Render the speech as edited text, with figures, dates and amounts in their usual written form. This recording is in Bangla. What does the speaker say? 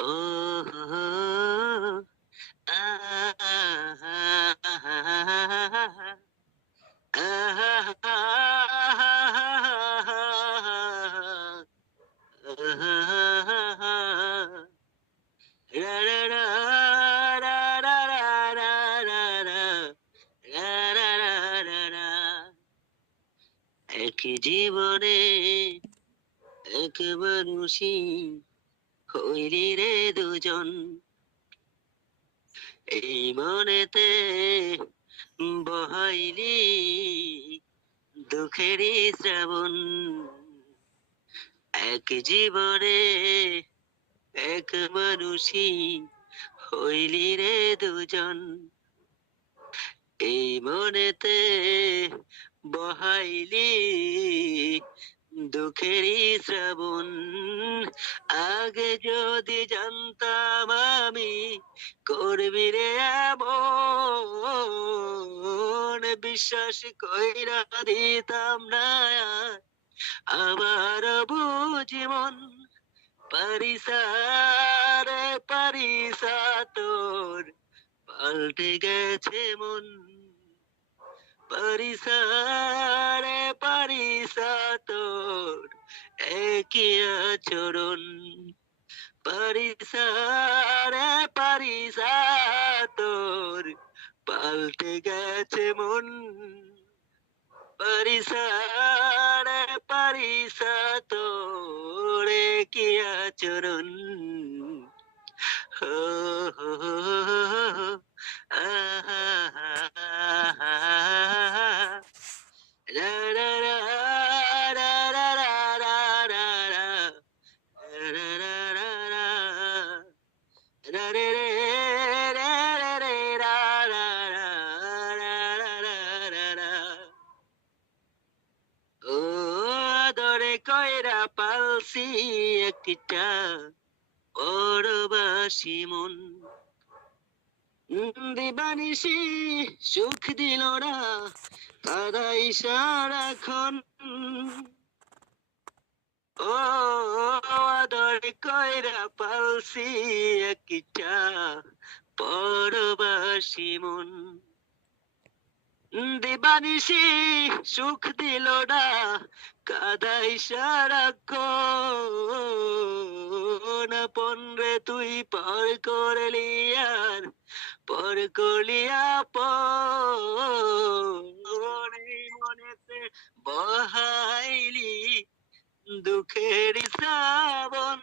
ও হো, আহা, রা রা রা রা রা রা রা রা রা রা রা রা রা রা। এক জীবনে এক মানুষই হইলি রে দুজন, এই মনেতে বহাইলি দুঃখেরই শ্রাবণ। এক জীবনে এক মানুষই হইলি রে দুজন, এই মনেতে বহাইলি দুঃখেরই শ্রাবণ। আগে যদি জানতাম আমি করবি রে এমন, বিশ্বাস কইরা দিতাম না আবার বুঝি মন। পারিসা রে পারিসা, তোর পাল্টে গেছে মন। পারিসা রে পারিসা, তোর একই আচরণ। পারিসা রে পারিসা, তোর পাল্টে গেছে মন। পারিসা রে পারিসা, তোর একই আচরণ। হো হো হো হো, আহা আহা, রা রা রা রা রা রা রা রা রা, রা রা রা রা, রা রে রে রে রে রে, রা রা রা রা রা রা রা রা। ও আদরে কইরা পালছি একটা পরবাসী মন, দিবানিসি সুখ দিল না কাদাই সারাক্ষণ। ও আদরে কইরা পালছি একটা পরবাসী মন, দিবানিসি সুখ দিল না কাদাই সারাক্ষণ। পনরে তুই পর করলি আর পর করলিয়া পরে মনেতে বহাইলি দুঃখের শ্রাবণ।